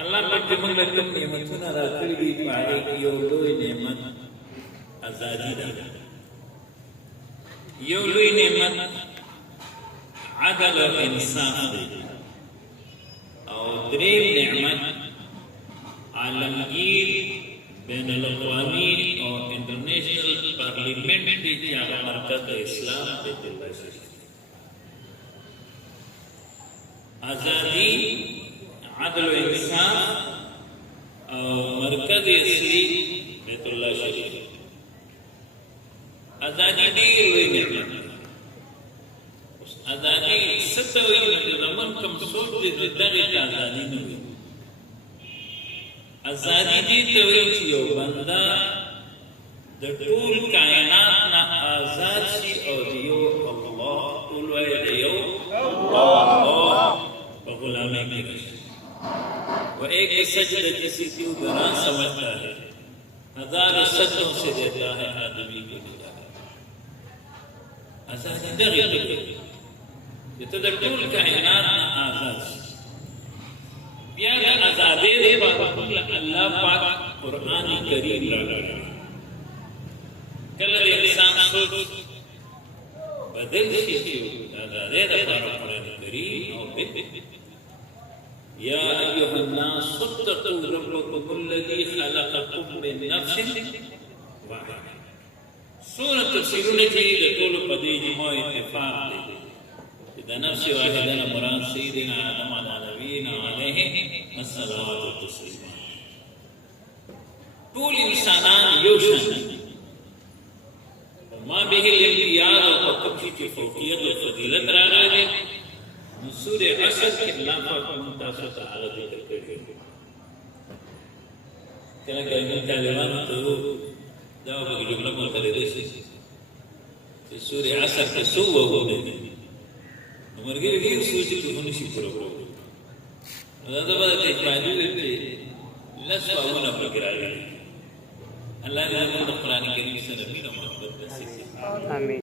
الله پاک دې موږ له کوم نعمتونه راکړي دي په هغې کې یو لوی نعمت ازادي ده، یو لوی نعمت عدل او انصاف دی، او دریم نعمت عالمگیر بین الاقوامی او انٹرنیشنل پارلیمنٹ دی چې هغه مرکز د اسلام بیت الله شریف. آزادی، عدل و انصاف او مرکز اصلی بیت الله شریف. آزادی ډېر لوی نعمت دی. آزادی څه ته وایي؟ نو د زمون کوم سوچ دی نو دغې ته آزادي نه وي. آزادي دې ته وایي چې یو بنده د ټول کائنات نه آزاد شي او د یو الله، ټول وایي د یو الله په غلامۍ کې راشي. وہ ایک سجدہ کسی کو گراں سمجھتا ہے، ہزار سجدوں سے دیتا ہے آدمی کو نجات. آزادی دغې ته وایي چې ته د ټول کائنات نه آزاد شي. بیا د ازادۍ لپاره الله پاک قرآن کریم راکړی. کله د انسان سوچ بدل شي چې د ازادۍ لپاره قرآن کریم او یا ایها الناس اتقوا ربکم الذی خلقکم من نفس واحده. څومره تفسیرونه چې د ټولو په دې اجماع اتفاق دی چې د نفس واحده نه مراد سیدنا آدم علی نبینا علیه الصلوات والتسلیمات. ټول انسانان یو شان دي. ما به الامتیاز او په کوم شي چې فوقیت او فضیلت راغلی دی، نو سورې عصر کې الله پاک موږ تاسو ته هغه ذکر کړی. کله کله موږ طالبانو ته دا وګورئ جمله مو کړې شي چې سورې عصر کې څو وګورئ نو مرګي ډېر سوچ کې ونه شي پوره کړو. دا د بل ته پاجو دې لږ پاونه پکې راغلي. الله دې موږ د قرآن کریم سره مینه محبت نصیب کړي. آمین.